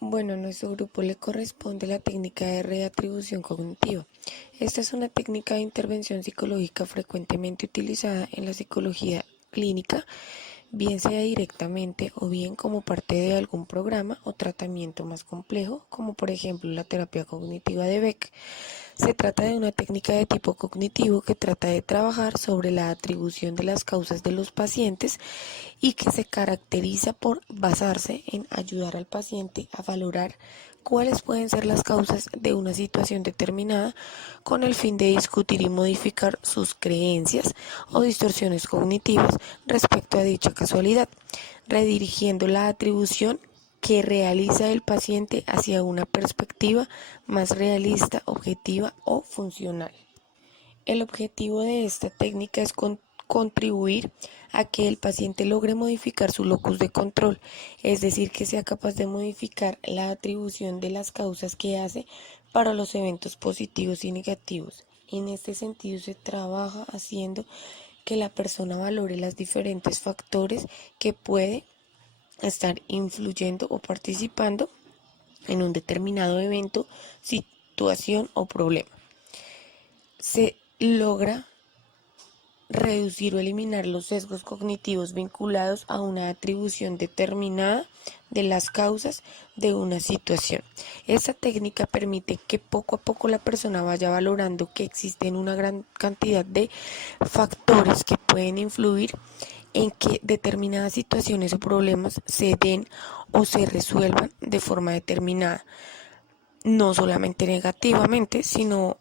Bueno, a nuestro grupo le corresponde la técnica de reatribución cognitiva. Esta es una técnica de intervención psicológica frecuentemente utilizada en la psicología clínica, bien sea directamente o bien como parte de algún programa o tratamiento más complejo, como por ejemplo la terapia cognitiva de Beck. Se trata de una técnica de tipo cognitivo que trata de trabajar sobre la atribución de las causas de los pacientes y que se caracteriza por basarse en ayudar al paciente a valorar cuáles pueden ser las causas de una situación determinada con el fin de discutir y modificar sus creencias o distorsiones cognitivas respecto a dicha casualidad, redirigiendo la atribución que realiza el paciente hacia una perspectiva más realista, objetiva o funcional. El objetivo de esta técnica es contribuir a que el paciente logre modificar su locus de control, es decir, que sea capaz de modificar la atribución de las causas que hace para los eventos positivos y negativos. En este sentido se trabaja haciendo que la persona valore los diferentes factores que puede estar influyendo o participando en un determinado evento, situación o problema. Se logra reducir o eliminar los sesgos cognitivos vinculados a una atribución determinada de las causas de una situación. Esta técnica permite que poco a poco la persona vaya valorando que existen una gran cantidad de factores que pueden influir en que determinadas situaciones o problemas se den o se resuelvan de forma determinada, no solamente negativamente, sino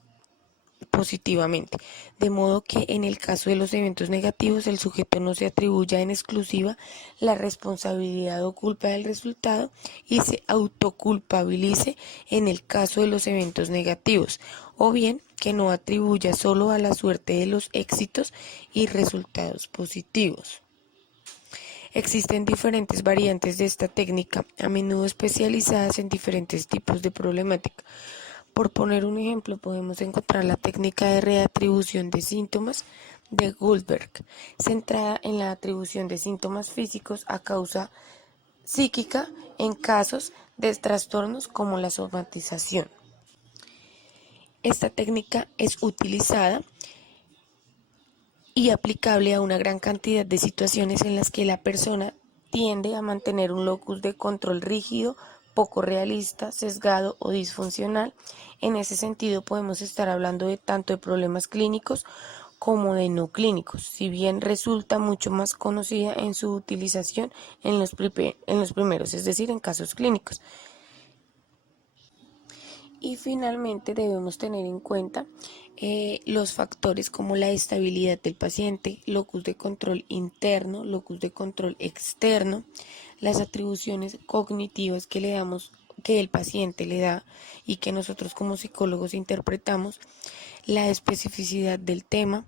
positivamente, de modo que en el caso de los eventos negativos el sujeto no se atribuya en exclusiva la responsabilidad o culpa del resultado y se autoculpabilice en el caso de los eventos negativos, o bien que no atribuya solo a la suerte de los éxitos y resultados positivos. Existen diferentes variantes de esta técnica, a menudo especializadas en diferentes tipos de problemática. Por poner un ejemplo, podemos encontrar la técnica de reatribución de síntomas de Goldberg, centrada en la atribución de síntomas físicos a causa psíquica en casos de trastornos como la somatización. Esta técnica es utilizada y aplicable a una gran cantidad de situaciones en las que la persona tiende a mantener un locus de control rígido, poco realista, sesgado o disfuncional. En ese sentido podemos estar hablando de tanto de problemas clínicos como de no clínicos, si bien resulta mucho más conocida en su utilización en los primeros, es decir, en casos clínicos. Y finalmente debemos tener en cuenta los factores como la estabilidad del paciente, locus de control interno, locus de control externo, las atribuciones cognitivas que le damos, que el paciente le da y que nosotros como psicólogos interpretamos, la especificidad del tema,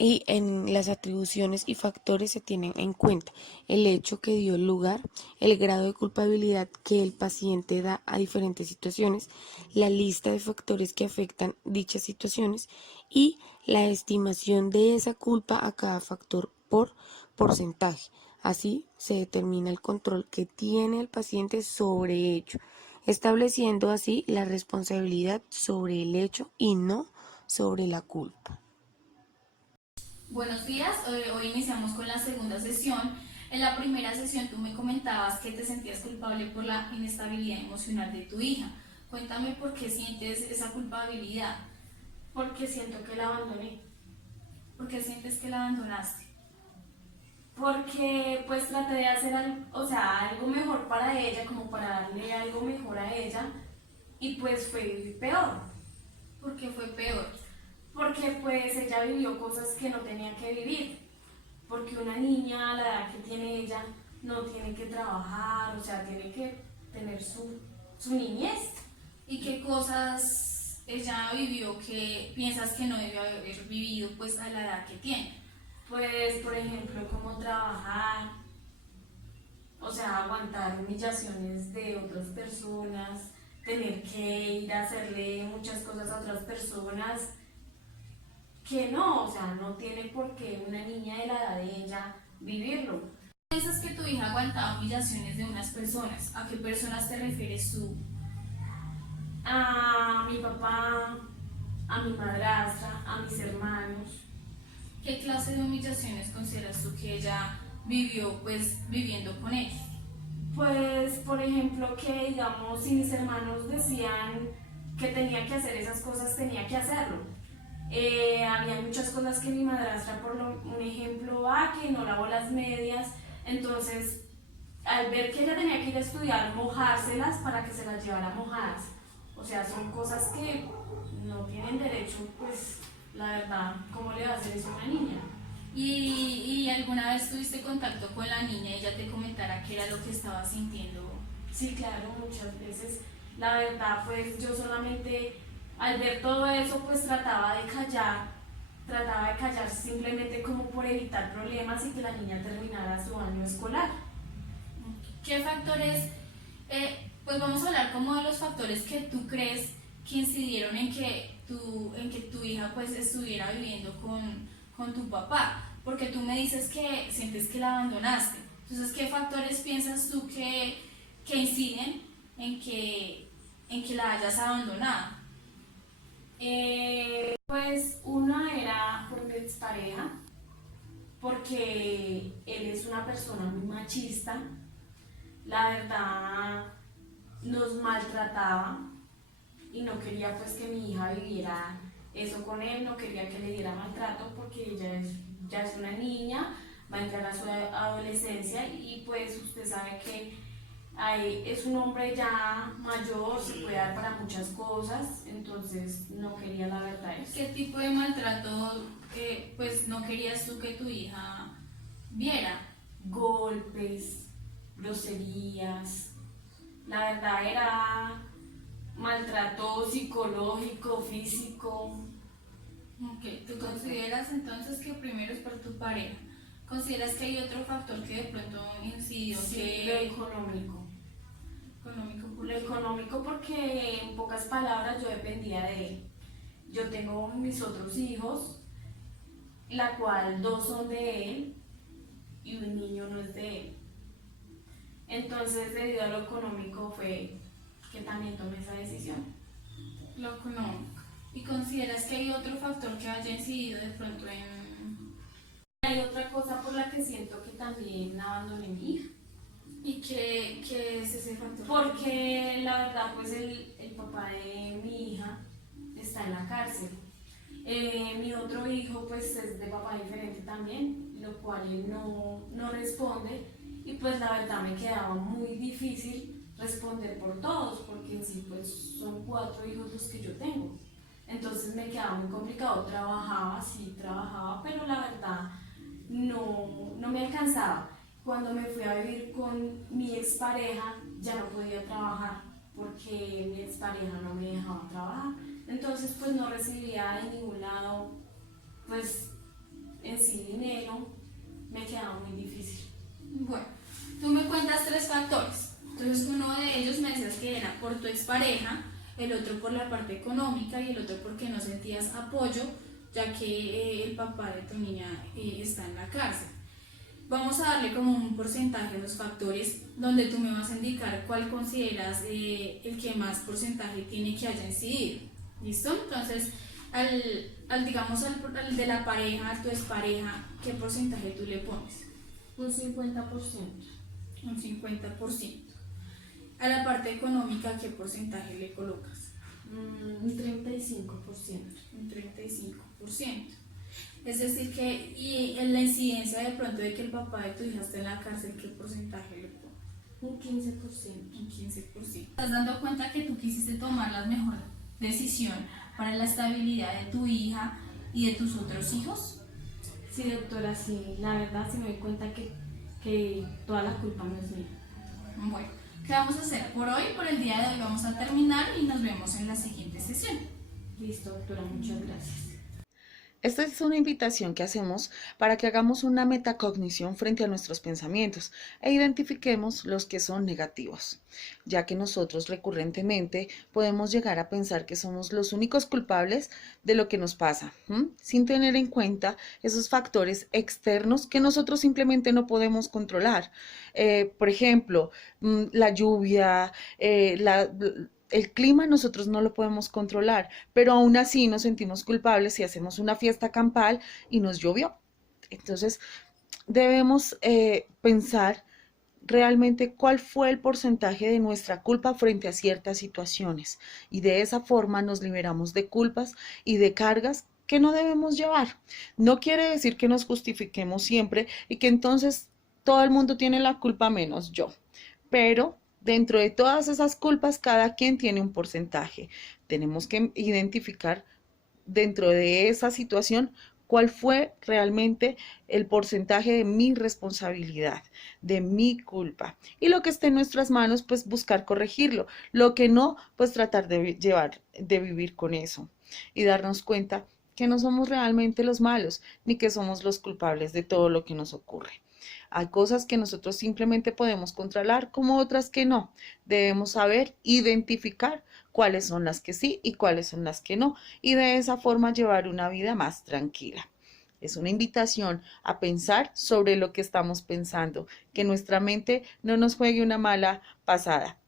y en las atribuciones y factores se tienen en cuenta el hecho que dio lugar, el grado de culpabilidad que el paciente da a diferentes situaciones, la lista de factores que afectan dichas situaciones y la estimación de esa culpa a cada factor por porcentaje. Así se determina el control que tiene el paciente sobre ello, estableciendo así la responsabilidad sobre el hecho y no sobre la culpa. Buenos días, hoy iniciamos con la segunda sesión. En la primera sesión tú me comentabas que te sentías culpable por la inestabilidad emocional de tu hija. Cuéntame por qué sientes esa culpabilidad. Porque siento que la abandoné. ¿Por qué sientes que la abandonaste? Porque pues traté de hacer algo, o sea, algo mejor para ella, como para darle algo mejor a ella, y pues fue peor. ¿Por qué fue peor? Porque pues ella vivió cosas que no tenía que vivir. Porque una niña a la edad que tiene ella no tiene que trabajar, o sea, tiene que tener su niñez. ¿Y qué cosas ella vivió que piensas que no debió haber vivido pues a la edad que tiene? Pues, por ejemplo, cómo trabajar, o sea, aguantar humillaciones de otras personas, tener que ir a hacerle muchas cosas a otras personas, que no, o sea, no tiene por qué una niña de la edad de ella vivirlo. Piensas que tu hija aguantaba humillaciones de unas personas. ¿A qué personas te refieres tú? A mi papá, a mi madrastra, a mis hermanos. ¿Qué clase de humillaciones consideras tú que ella vivió pues viviendo con ellos? Pues, por ejemplo, que digamos, si mis hermanos decían que tenía que hacer esas cosas, tenía que hacerlo. Había muchas cosas que mi madrastra, un ejemplo, que no lavó las medias, entonces al ver que ella tenía que ir a estudiar, mojárselas para que se las llevara mojadas. O sea, son cosas que no tienen derecho, pues la verdad, ¿cómo le va a hacer eso a una niña? ¿Y alguna vez tuviste contacto con la niña y ella te comentara qué era lo que estaba sintiendo? Sí, claro, muchas veces. La verdad, pues yo solamente al ver todo eso, pues trataba de callar simplemente como por evitar problemas y que la niña terminara su año escolar. ¿Qué factores, pues vamos a hablar como de los factores que tú crees que incidieron en que tu hija pues estuviera viviendo con tu papá? Porque tú me dices que sientes que la abandonaste. Entonces, ¿qué factores piensas tú que inciden en que la hayas abandonado? Pues una era por mi expareja, porque él es una persona muy machista, la verdad nos maltrataba y no quería pues que mi hija viviera eso con él, no quería que le diera maltrato porque ya es una niña, va a entrar a su adolescencia y pues usted sabe que es un hombre ya mayor, se puede dar para muchas cosas, entonces no quería la verdad eso. ¿Qué tipo de maltrato pues no querías tú que tu hija viera? Golpes, groserías, la verdad era maltrato psicológico, físico. Ok, ¿tú consideras entonces que primero es por tu pareja? ¿Consideras que hay otro factor que de pronto incidió Sí, lo económico. económico? Lo económico porque en pocas palabras yo dependía de él. Yo tengo mis otros hijos, la cual dos son de él y un niño no es de él. Entonces, debido a lo económico fue que también tomé esa decisión. Lo económico. ¿Y consideras que hay otro factor que haya incidido de pronto en... Hay otra cosa por la que siento que también abandoné a mi hija. ¿Y qué es ese factor? Porque la verdad, pues el papá de mi hija está en la cárcel. Mi otro hijo pues es de papá diferente también, lo cual él no responde y pues la verdad me quedaba muy difícil responder por todos porque en sí pues son 4 hijos los que yo tengo. Entonces me quedaba muy complicado, trabajaba, sí trabajaba, pero la verdad no me alcanzaba. Cuando me fui a vivir con mi expareja ya no podía trabajar porque mi expareja no me dejaba trabajar. Entonces pues no recibía de ningún lado pues en sí dinero, me quedaba muy difícil. Bueno, tú me cuentas 3 factores. Entonces uno de ellos me decías que era por tu expareja, el otro por la parte económica y el otro porque no sentías apoyo, ya que el papá de tu niña está en la cárcel. Vamos a darle como un porcentaje a los factores donde tú me vas a indicar cuál consideras el que más porcentaje tiene que haya incidido. ¿Listo? Entonces, digamos al de la pareja, a tu expareja, ¿qué porcentaje tú le pones? Un 50%. Un 50%. A la parte económica, ¿qué porcentaje le colocas? Un 35%. Un 35%. Es decir, que y en la incidencia de pronto de que el papá de tu hija esté en la cárcel, ¿qué porcentaje le pones? Un 15%. Un 15%. ¿Estás dando cuenta que tú quisiste tomar la mejor decisión para la estabilidad de tu hija y de tus otros hijos? Sí, doctora, sí, la verdad sí me doy cuenta que toda la culpa no es mía. Bueno, ¿qué vamos a hacer por hoy? Por el día de hoy vamos a terminar y nos vemos en la siguiente sesión. Listo, doctora, muchas gracias. Esta es una invitación que hacemos para que hagamos una metacognición frente a nuestros pensamientos e identifiquemos los que son negativos, ya que nosotros recurrentemente podemos llegar a pensar que somos los únicos culpables de lo que nos pasa, sin tener en cuenta esos factores externos que nosotros simplemente no podemos controlar. Por ejemplo, la lluvia, el clima nosotros no lo podemos controlar, pero aún así nos sentimos culpables si hacemos una fiesta campal y nos llovió. Entonces, debemos pensar realmente cuál fue el porcentaje de nuestra culpa frente a ciertas situaciones y de esa forma nos liberamos de culpas y de cargas que no debemos llevar. No quiere decir que nos justifiquemos siempre y que entonces todo el mundo tiene la culpa menos yo, pero dentro de todas esas culpas cada quien tiene un porcentaje. Tenemos que identificar dentro de esa situación cuál fue realmente el porcentaje de mi responsabilidad, de mi culpa. Y lo que esté en nuestras manos, pues buscar corregirlo. Lo que no, pues tratar de vivir con eso y darnos cuenta que no somos realmente los malos, ni que somos los culpables de todo lo que nos ocurre. Hay cosas que nosotros simplemente podemos controlar, como otras que no. Debemos saber identificar cuáles son las que sí y cuáles son las que no, y de esa forma llevar una vida más tranquila. Es una invitación a pensar sobre lo que estamos pensando, que nuestra mente no nos juegue una mala pasada.